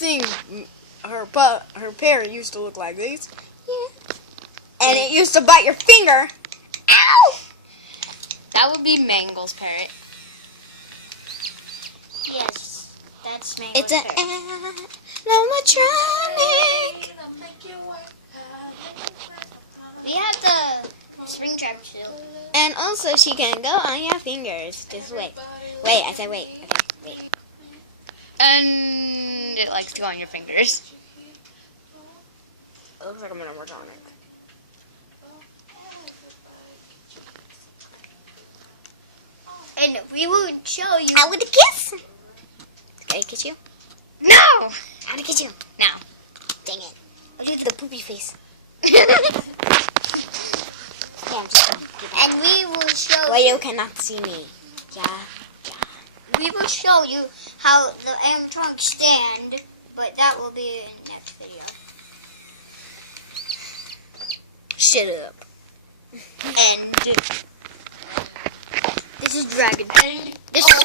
you think her parrot used to look like this? Yeah. And it used to bite your finger. Ow! That would be Mangle's parrot. Yes, that's Mangle's It's an parrot. animatronic. We have the spring trap too. And also she can go on your fingers. Just wait. Wait, I said wait. Okay, wait. And it likes to go on your fingers. It looks like I'm an animatronic. And we will show you. I want to kiss. Can I kiss you? No! I want to kiss you. No. Dang it. I'll do the poopy face. And Yeah, I'm just gonna do that. And we will show Well, you cannot see me. Yeah. we will show you how the animatronics stand, but that will be in the next video. Shut up. And This is Dragon. this is